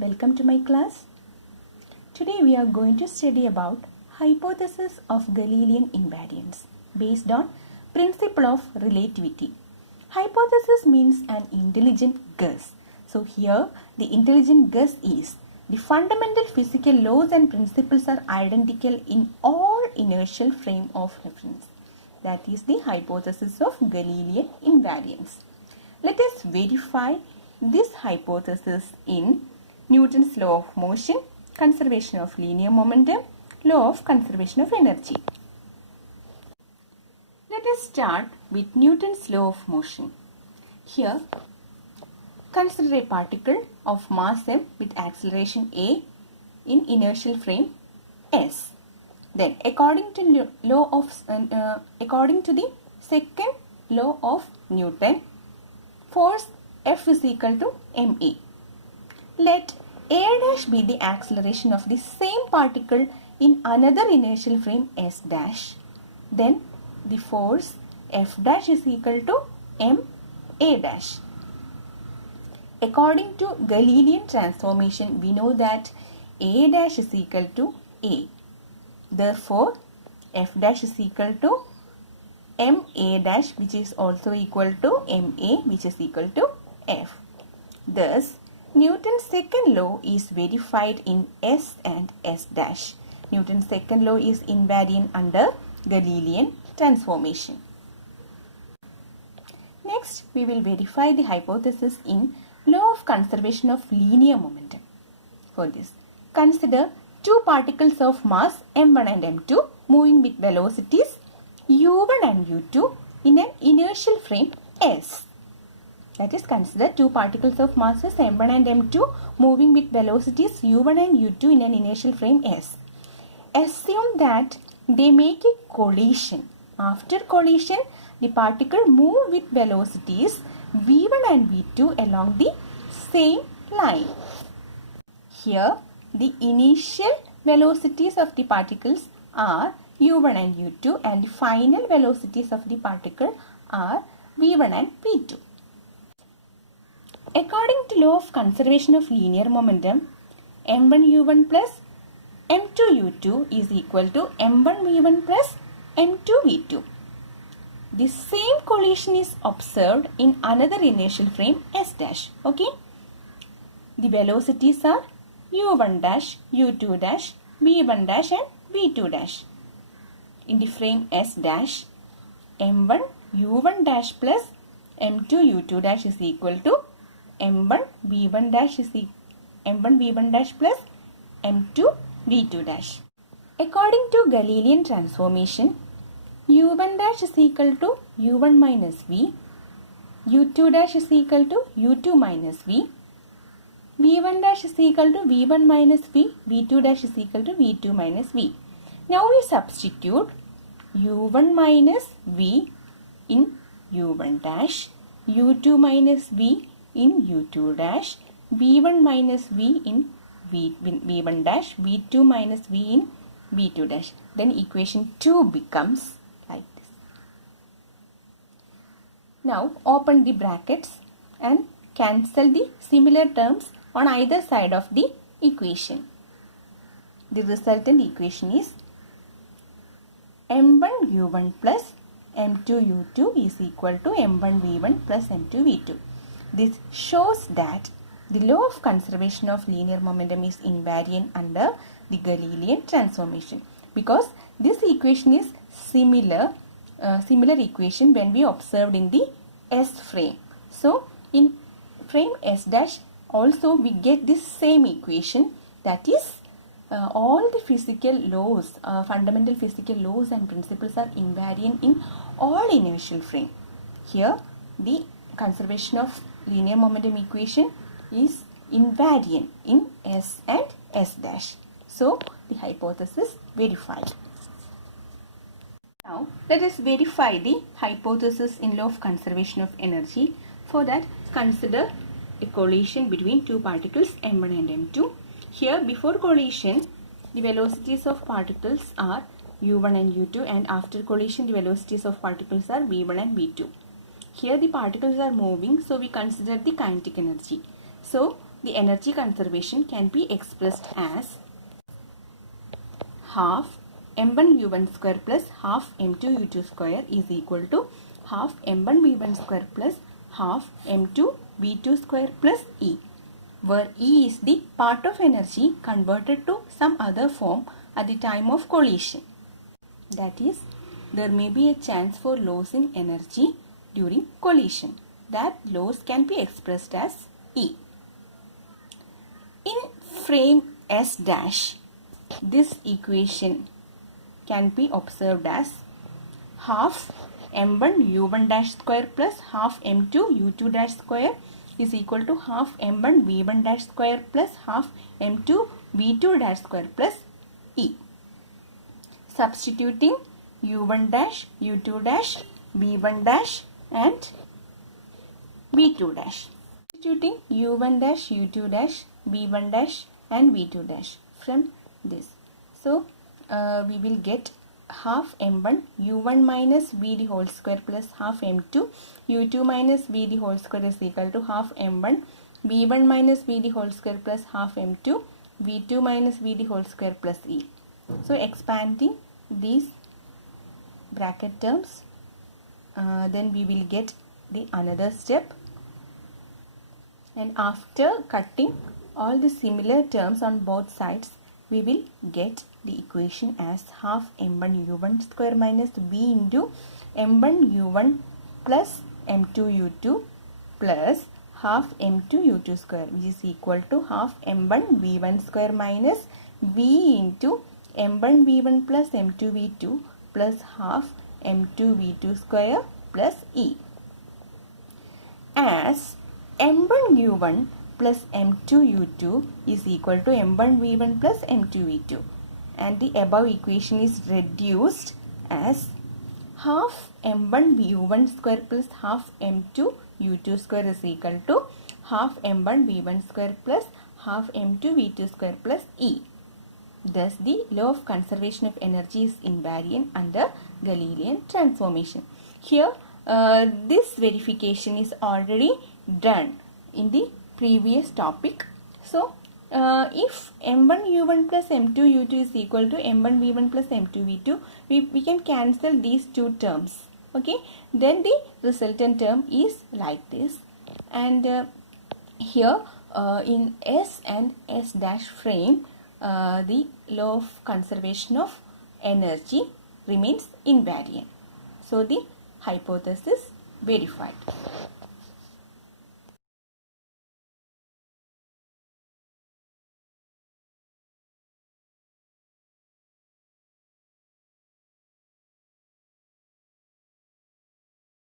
Welcome to my class. Today we are going to study about hypothesis of Galilean invariance based on principle of relativity. Hypothesis means an intelligent guess. So here the intelligent guess is the fundamental physical laws and principles are identical in all inertial frame of reference. That is the hypothesis of Galilean invariance. Let us verify this hypothesis in Newton's law of motion, conservation of linear momentum, law of conservation of energy. Let us start with Newton's law of motion. Here, consider a particle of mass m with acceleration a in inertial frame s. Then, according to the second law of Newton, force F is equal to ma. Let a dash be the acceleration of the same particle in another inertial frame s dash. Then the force F dash is equal to m a dash. According to Galilean transformation, we know that a dash is equal to a. Therefore, F dash is equal to m a dash, which is also equal to m a, which is equal to F. Thus, Newton's second law is verified in S and S dash. Newton's second law is invariant under Galilean transformation. Next, we will verify the hypothesis in law of conservation of linear momentum. For this, consider two particles of mass m1 and m2 moving with velocities u1 and u2 in an inertial frame s. That is, consider two particles of masses m1 and m2 moving with velocities u1 and u2 in an inertial frame s. Assume that they make a collision. After collision, the particle move with velocities v1 and v2 along the same line. Here, the initial velocities of the particles are u1 and u2 and the final velocities of the particle are v1 and v2. According to law of conservation of linear momentum, m1 u1 plus m2 u2 is equal to m1 v1 plus m2 v2. The same collision is observed in another inertial frame s dash. Okay. The velocities are u1 dash, u2 dash, v1 dash and v2 dash. In the frame s dash, m1 u1 dash plus m2 u2 dash is equal to m1 v1 dash m1 v1 dash plus m2 v2 dash. According to Galilean transformation, u1 dash is equal to u1 minus v, u2 dash is equal to u2 minus v, v1 dash is equal to v1 minus v, v2 dash is equal to v2 minus v. Now we substitute u1 minus v in u1 dash, u2 minus v in u2 dash, v1 minus v in v1 dash, v2 minus v in v2 dash. Then equation 2 becomes like this. Now open the brackets and cancel the similar terms on either side of the equation. The resultant equation is m1 u1 plus m2 u2 is equal to m1 v1 plus m2 v2. This shows that the law of conservation of linear momentum is invariant under the Galilean transformation, because this equation is similar equation when we observed in the S frame. So in frame S dash also we get this same equation, that is all the physical laws, fundamental physical laws and principles are invariant in all inertial frame. Here the conservation of linear momentum equation is invariant in S and S dash. So the hypothesis verified. Now let us verify the hypothesis in law of conservation of energy. For that, consider a collision between two particles m1 and m2. Here, before collision, the velocities of particles are u1 and u2, and after collision the velocities of particles are v1 and v2. Here the particles are moving, so we consider the kinetic energy. So the energy conservation can be expressed as half m1 u1 square plus half m2 u2 square is equal to half m1 v1 square plus half m2 v2 square plus E, where E is the part of energy converted to some other form at the time of collision. That is, there may be a chance for loss in energy during collision. That loss can be expressed as E. In frame S dash, this equation can be observed as half m1 u1 dash square plus half m2 u2 dash square is equal to half m1 v1 dash square plus half m2 v2 dash square plus E. Substituting u1 dash, u2 dash, v1 dash and v2 dash. Substituting u1 dash, u2 dash, v1 dash and v2 dash from this. So we will get half m1 u1 minus v the whole square plus half m2 u2 minus v the whole square is equal to half m1 v1 minus v the whole square plus half m2 v2 minus v the whole square plus E. So expanding these bracket terms, then we will get the another step, and after cutting all the similar terms on both sides, we will get the equation as half m1 u1 square minus v into m1 u1 plus m2 u2 plus half m2 u2 square, which is equal to half m1 v1 square minus v into m1 v1 plus m2 v2 plus half m2 v2 square plus E. As m1 u1 plus m2 u2 is equal to m1 v1 plus m2 v2, and the above equation is reduced as half m1 u1 square plus half m2 u2 square is equal to half m1 v1 square plus half m2 v2 square plus E. Thus, the law of conservation of energy is invariant under Galilean transformation. Here, this verification is already done in the previous topic. So, if m1 u1 plus m2 u2 is equal to m1 v1 plus m2 v2, we can cancel these two terms. Okay, then the resultant term is like this, and here in S and S dash frame, the law of conservation of energy remains invariant. So the hypothesis verified.